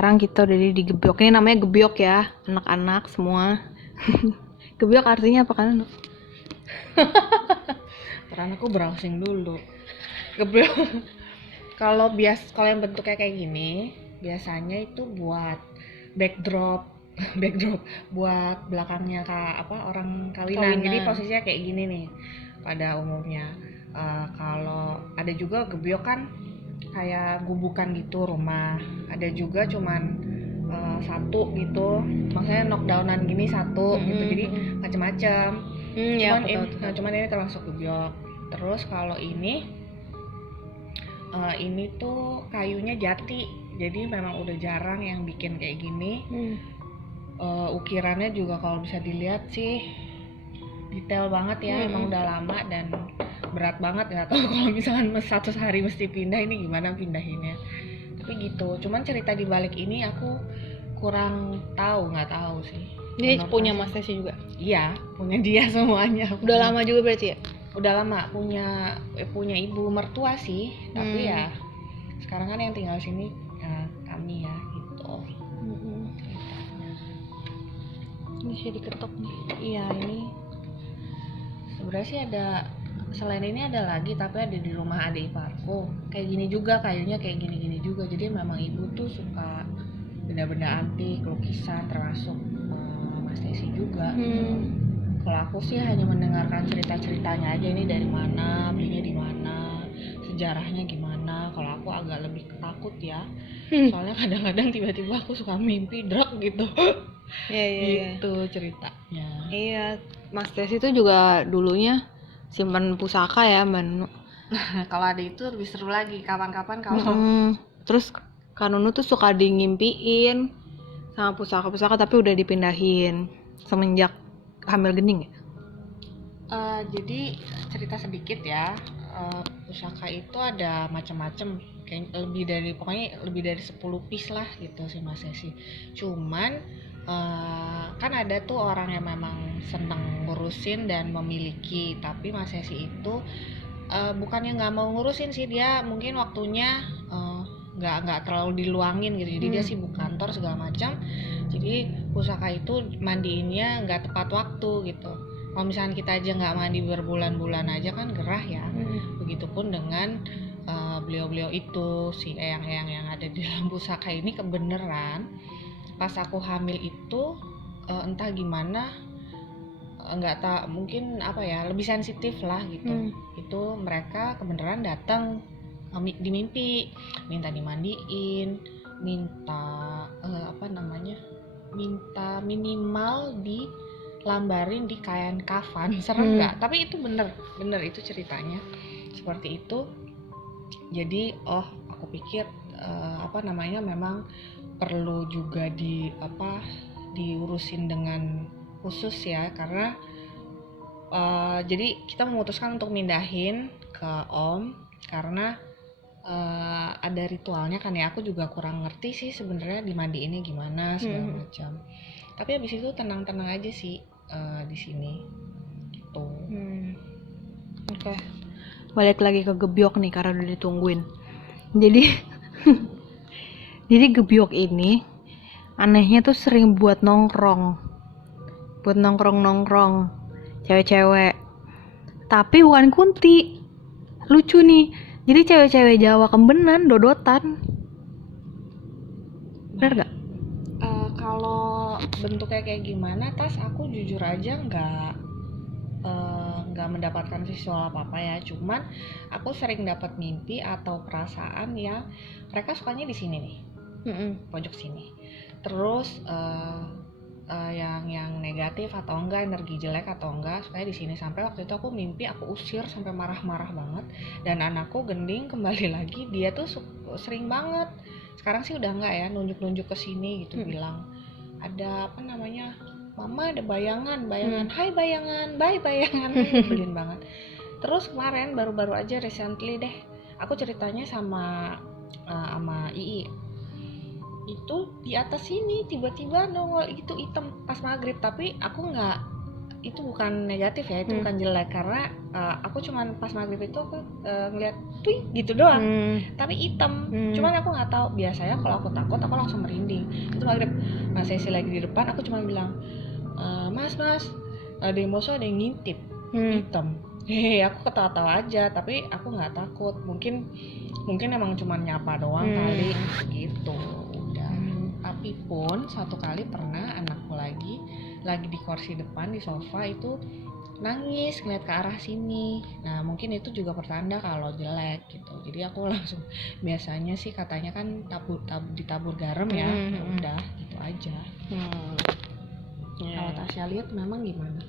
sekarang kita udah di gebyok. Ini namanya gebyok ya, anak-anak semua. Gebyok artinya apa kan? Karena aku browsing dulu. Gebyok. Kalau yang bentuknya kayak gini, biasanya itu buat backdrop buat belakangnya orang kawinan. Jadi posisinya kayak gini nih pada umumnya. Kalau ada juga gebyok kan kayak gubukan gitu rumah, ada juga cuman satu gitu, maksudnya knockdownan gini satu gitu, jadi macam-macam. Cuman ini termasuk gebyok. Terus kalau ini tuh kayunya jati, jadi memang udah jarang yang bikin kayak gini. Ukirannya juga kalau bisa dilihat sih detail banget ya. Emang udah lama dan berat banget, nggak tahu kalau misalkan satu hari mesti pindah, ini gimana pindahinnya. Tapi gitu, cuman cerita di balik ini aku kurang tahu, nggak tahu sih. Ini punya Mas Tesi juga? Iya, punya dia semuanya. Udah lama juga berarti ya? Udah lama, punya ibu mertua sih, tapi ya sekarang kan yang tinggal sini ya, kami ya gitu. Ini saya diketok nih. Iya, ini sebenarnya sih ada, selain ini ada lagi, tapi ada di rumah adik iparku. Kayak gini juga, kayunya kayak gini-gini juga. Jadi memang ibu tuh suka benda-benda antik, lukisan, termasuk Mas Tesi juga. Kalau aku sih hanya mendengarkan cerita-ceritanya aja, ini dari mana, belinya di mana, sejarahnya gimana. Kalau aku agak lebih takut ya. Soalnya kadang-kadang tiba-tiba aku suka mimpi drag gitu. Gitu ceritanya. Iya, Mas Tesi itu juga dulunya simpan pusaka ya, Mbak Nunu. Kalau ada itu lebih seru lagi, kapan-kapan kalau terus Kak Nunu tuh suka ngimpiin sama pusaka-pusaka, tapi udah dipindahin semenjak hamil gening ya. Jadi cerita sedikit ya. Pusaka itu ada macam-macam, kayak lebih dari 10 piece lah gitu sih Mas Tesi. Cuman kan ada tuh orang yang memang seneng ngurusin dan memiliki, tapi Mas Tesi itu bukannya nggak mau ngurusin sih, dia mungkin waktunya nggak terlalu diluangin gitu, jadi dia sibuk kantor segala macam, jadi pusaka itu mandiinnya nggak tepat waktu gitu. Kalau misalnya kita aja nggak mandi berbulan-bulan aja kan gerah ya. Begitupun dengan beliau-beliau itu, si eyang-eyang yang ada di dalam pusaka ini, kebeneran pas aku hamil itu entah gimana, nggak tahu, mungkin apa ya, lebih sensitif lah gitu. Itu mereka kebeneran datang di mimpi, minta dimandiin, minta minta minimal dilambarin di kain kafan. Serem nggak? Tapi itu bener itu ceritanya seperti itu. Jadi aku pikir memang perlu juga diurusin dengan khusus ya, karena jadi kita memutuskan untuk mindahin ke Om karena ada ritualnya kan ya. Aku juga kurang ngerti sih sebenarnya dimandiinnya gimana segala macam. Tapi habis itu tenang-tenang aja sih di sini gitu. Oke. Balik lagi ke gebyok nih karena udah ditungguin. Jadi jadi gebyok ini anehnya tuh sering buat nongkrong cewek-cewek, tapi bukan kunti. Lucu nih, jadi cewek-cewek Jawa kembenan dodotan. Bener gak? Kalau bentuknya kayak gimana, tas aku jujur aja nggak mendapatkan visual apa ya. Cuman aku sering dapat mimpi atau perasaan yang mereka sukanya di sini nih, pojok sini. Terus yang negatif atau enggak, energi jelek atau enggak, sukanya di sini. Sampai waktu itu aku mimpi aku usir sampai marah-marah banget, dan anakku gending kembali lagi. Dia tuh sering banget, sekarang sih udah enggak ya, nunjuk-nunjuk ke sini gitu, bilang ada mama ada bayangan, hai bayangan, bye bayangan. Nyebelin banget. Terus kemarin baru-baru aja recently deh, aku ceritanya sama Ii, itu di atas sini tiba-tiba nongol itu hitam pas maghrib. Tapi aku nggak, itu bukan negatif ya, itu bukan jelek, karena aku cuman pas maghrib itu aku ngeliat tuh gitu doang. Hmm. Tapi hitam. Cuman aku nggak tahu, biasanya kalau aku takut aku langsung merinding. Itu maghrib, Mas Sesi lagi di depan, aku cuma bilang, mas ada yang bosok, ada yang ngintip hitam. Hehe, aku ketawa-tawa aja, tapi aku nggak takut. Mungkin emang cuma nyapa doang kali gitu. Udah. Tapi pun satu kali pernah anakku lagi di kursi depan di sofa itu nangis ngeliat ke arah sini. Nah mungkin itu juga pertanda kalau jelek gitu. Jadi aku langsung, biasanya sih katanya kan ditabur garam ya. Ya udah gitu aja. Kalau Tasya lihat memang gimana?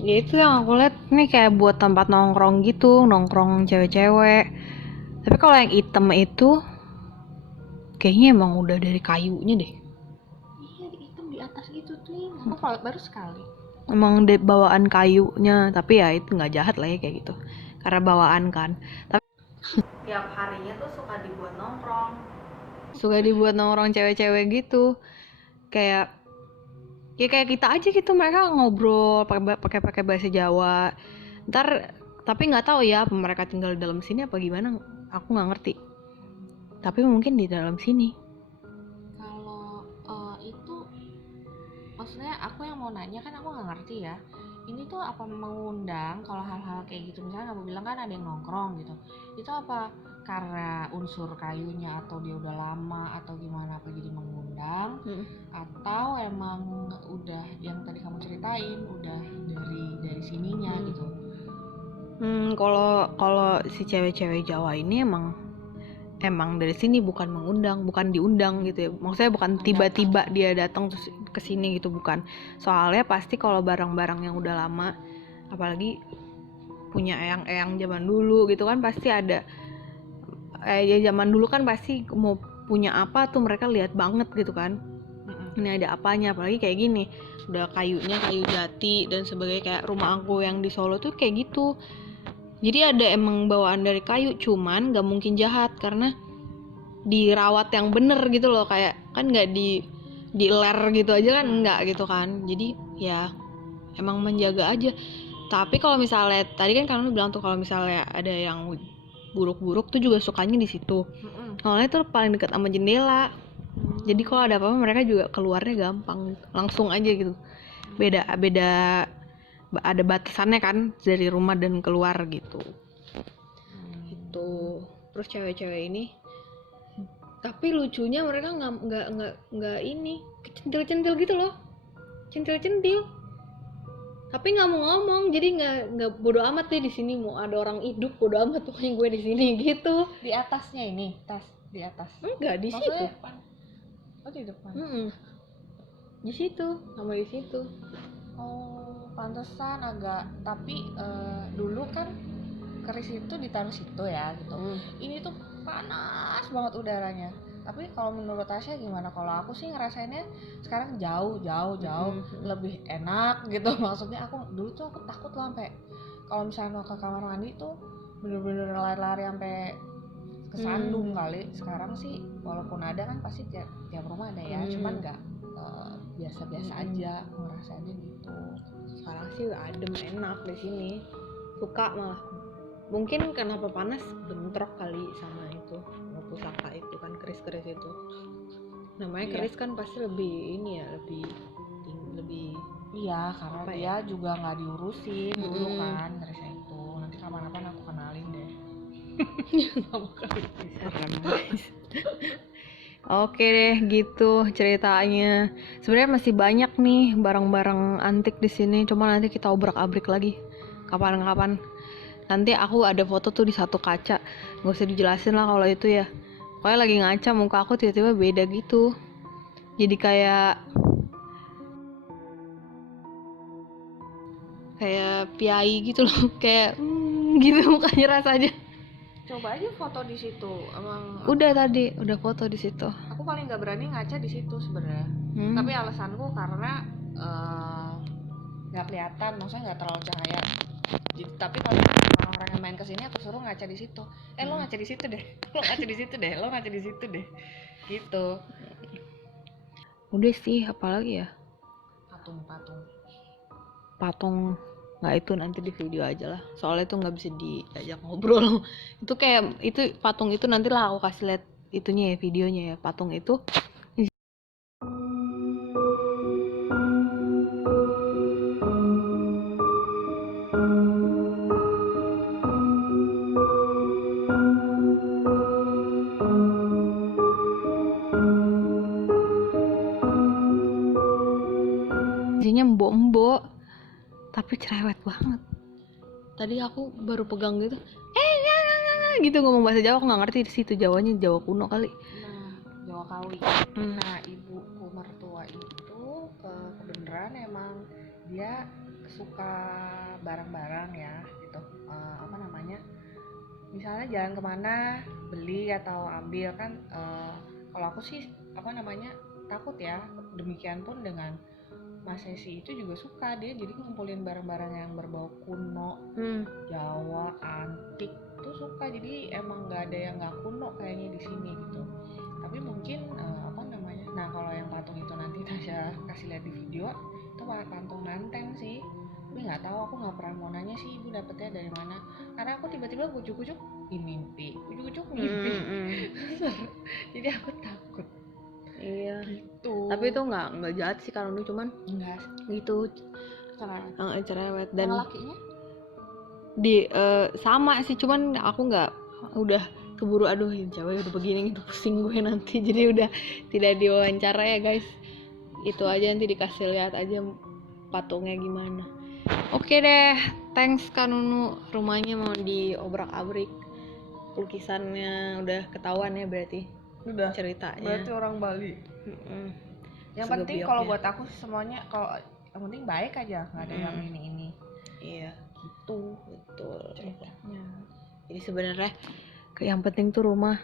Ya itu yang aku lihat nih kayak buat tempat nongkrong gitu, nongkrong cewek-cewek. Tapi kalau yang hitam itu kayaknya emang udah dari kayunya deh. Iya, hitam di atas gitu tuh. Aku baru sekali. Emang bawaan kayunya, tapi ya itu nggak jahat lah ya kayak gitu. Karena bawaan kan. Tapi tiap harinya tuh suka dibuat nongkrong cewek-cewek gitu. Kayak ya kayak kita aja gitu, mereka ngobrol pakai bahasa Jawa. Ntar tapi nggak tahu ya apa mereka tinggal di dalam sini apa gimana, aku nggak ngerti. Tapi mungkin di dalam sini. Kalau itu maksudnya aku yang mau nanya, kan aku nggak ngerti ya. Ini tuh apa mengundang kalau hal-hal kayak gitu, misalnya kamu bilang kan ada yang nongkrong gitu. Itu apa karena unsur kayunya, atau dia udah lama, atau gimana, apa jadi mengundang, atau emang udah yang tadi kamu ceritain udah dari sininya gitu. Kalau si cewek-cewek Jawa ini emang dari sini, bukan mengundang, bukan diundang gitu ya. Maksudnya bukan tiba-tiba dia datang terus ke sini gitu, bukan. Soalnya pasti kalau barang-barang yang udah lama, apalagi punya eyang-eyang zaman dulu gitu kan, pasti ada ya zaman dulu kan pasti mau punya apa tuh mereka lihat banget gitu kan. Ini ada apanya, apalagi kayak gini udah kayunya kayu jati dan sebagainya. Kayak rumah aku yang di Solo tuh kayak gitu. Jadi ada emang bawaan dari kayu, cuman gak mungkin jahat karena dirawat yang bener gitu loh. Kayak kan gak di ler gitu aja kan, enggak gitu kan. Jadi ya emang menjaga aja. Tapi kalau misalnya tadi kan kamu bilang tuh kalau misalnya ada yang buruk-buruk tuh juga sukanya di situ. Soalnya tuh paling dekat sama jendela. Jadi kalau ada apa-apa mereka juga keluarnya gampang, langsung aja gitu. Beda ada batasannya kan dari rumah dan keluar gitu. Itu. Terus cewek-cewek ini, tapi lucunya mereka nggak ini centil-centil gitu loh, centil-centil. Tapi nggak mau ngomong, jadi nggak bodo amat deh di sini mau ada orang hidup, bodo amat pokoknya gue di sini gitu. Di atasnya ini tas di atas? Enggak, di maksudnya situ. Oh di depan. Di situ sama di situ. Oh pantesan agak. Tapi dulu kan keris itu ditaruh situ ya gitu. Ini tuh panas banget udaranya. Tapi kalau menurut Tasya gimana? Kalau aku sih ngerasainnya sekarang jauh lebih enak gitu. Maksudnya aku dulu tuh aku takut lah sampai kalau misalnya mau ke kamar mandi tuh bener-bener lari-lari sampai kesandung kali. Sekarang sih walaupun ada kan pasti tiap rumah ada ya, cuman nggak biasa-biasa aja ngerasainnya gitu. Sekarang sih adem, enak di sini, suka malah. Mungkin kenapa panas bentrok kali sama itu, sama pusaka itu kan, keris-keris itu. Namanya keris kan pasti lebih ini ya, lebih iya karena dia ya? Juga nggak diurusin dulu kan kerisnya itu. Nanti kapan-kapan aku kenalin deh. Oke deh, gitu ceritanya. Sebenarnya masih banyak nih barang-barang antik di sini, cuma nanti kita obrak-abrik lagi kapan-kapan. Nanti aku ada foto tuh di satu kaca, gak usah dijelasin lah kalau itu ya. Pokoknya lagi ngaca muka aku tiba-tiba beda gitu. Jadi kayak piai gitu loh, kayak gitu mukanya rasanya. Coba aja foto di situ. Emang udah tadi udah foto di situ. Aku paling nggak berani ngaca di situ sebenarnya. Tapi alasanku karena nggak kelihatan, maksudnya nggak terlalu cahaya. Tapi kalau orang-orang yang main kesini aku suruh ngaca di situ. Lo ngaca di situ deh, lo ngaca di situ deh, lo ngaca di situ deh, gitu. Udah sih, apalagi ya? Patung. nggak itu nanti di video aja lah, soalnya itu nggak bisa diajak ngobrol. Itu kayak itu patung itu nanti lah aku kasih lihat itunya ya, videonya ya, patung itu. Isinya mbok-mbok tapi cerewet banget. Tadi aku baru pegang gitu, gitu ngomong bahasa Jawa, aku nggak ngerti di situ Jawanya Jawa kuno kali. Nah, Jawa Kawi. Nah, ibuku mertua itu kebenaran emang dia suka barang-barang ya gitu. Apa namanya? Misalnya jalan kemana beli atau ambil kan. Kalau aku sih apa namanya takut ya. Demikian pun dengan Mas Sesi itu juga suka, dia jadi ngumpulin barang-barang yang berbau kuno, Jawa, antik tuh suka. Jadi emang nggak ada yang nggak kuno kayaknya di sini gitu. Tapi mungkin apa namanya, nah kalau yang patung itu nanti Tasya kasih lihat di video, itu patung Nanten sih. Tapi nggak tahu, aku nggak pernah mau nanya sih ibu dapetnya dari mana, karena aku tiba-tiba ujuk-ujuk mimpi, ujuk-ujuk mimpi. Jadi aku takut. Iya. Gitu. Tapi itu nggak jahat sih kalau cuman enggak gitu cerewet. cerewet. Dan Dan lakinya di sama sih, cuman aku nggak, udah keburu aduh ini cewek udah begini gitu, pusing gue nanti. Jadi udah tidak diwawancara ya guys, itu aja, nanti dikasih lihat aja patungnya gimana. Oke deh, thanks Kak Nunu, rumahnya mau diobrak-abrik, lukisannya udah ketahuan ya berarti udah ceritanya. berarti orang Bali. Yang penting kalau buat aku semuanya, kalau yang penting baik aja, nggak ada yang ini. Iya Gitu betul ceritanya. Jadi sebenarnya yang penting tuh rumah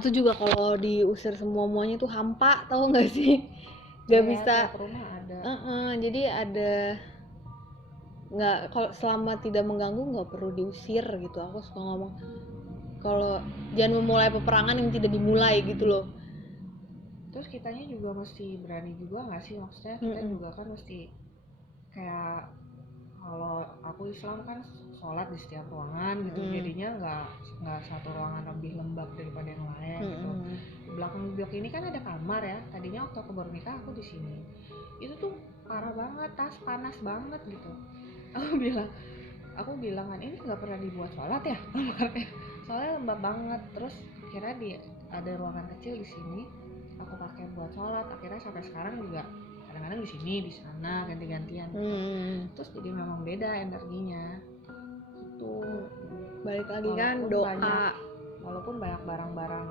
tuh juga kalau diusir semuanya tuh hampa, tahu nggak sih? Nggak Ya, bisa. tiap rumah ada. Jadi ada, nggak, kalau selama tidak mengganggu nggak perlu diusir gitu. Aku suka ngomong kalau jangan memulai peperangan yang tidak dimulai gitu loh. Terus kitanya juga mesti berani juga nggak sih, maksudnya kita juga kan mesti kayak, kalau aku Islam kan sholat di setiap ruangan gitu, jadinya nggak satu ruangan lebih lembab daripada yang lain gitu. Di belakang blok ini kan ada kamar ya, tadinya waktu aku baru nikah aku di sini, itu tuh parah banget, panas banget gitu. Aku bilang kan ini nggak pernah dibuat sholat ya kamarnya, soalnya lembab banget. Terus akhirnya ada ruangan kecil di sini aku pakai buat sholat, akhirnya sampai sekarang juga kadang-kadang di sini di sana ganti-gantian gitu. Terus jadi memang beda energinya itu. Balik lagi kan doa, walaupun banyak barang-barang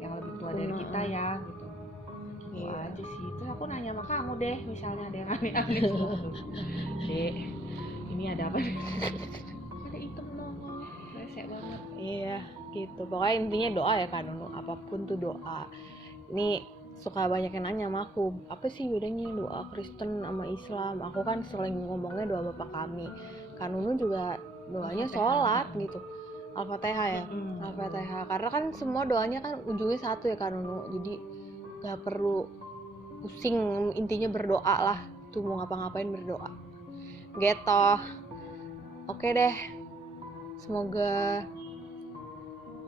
yang lebih tua dari kita ya gitu. Itu aja sih. Terus aku nanya sama kamu deh, misalnya ada yang aneh-aneh Dek, ini ada apa? Ada item nongol, resek banget. Iya gitu. Pokoknya intinya doa ya Kak Nunu, apapun tuh doa. Ini suka banyak yang nanya sama aku, apa sih bedanya doa Kristen sama Islam? Aku kan sering ngomongnya doa Bapa Kami. Kak Nunu juga doanya sholat gitu, Al-Fatihah ya. Al-Fatihah, karena kan semua doanya kan ujungnya satu ya Kak Nunu, jadi gak perlu pusing, intinya berdoa lah, tuh mau ngapa-ngapain berdoa gitu. Oke deh, semoga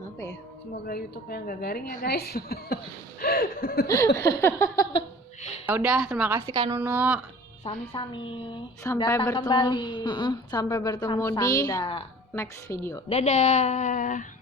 apa ya, semoga YouTube-nya gak garing ya guys. Ya udah, terima kasih Kak Nuno. Sami-sami. Sampai datang bertemu kembali. sampai bertemu Samsam di dah. next video. Dadah.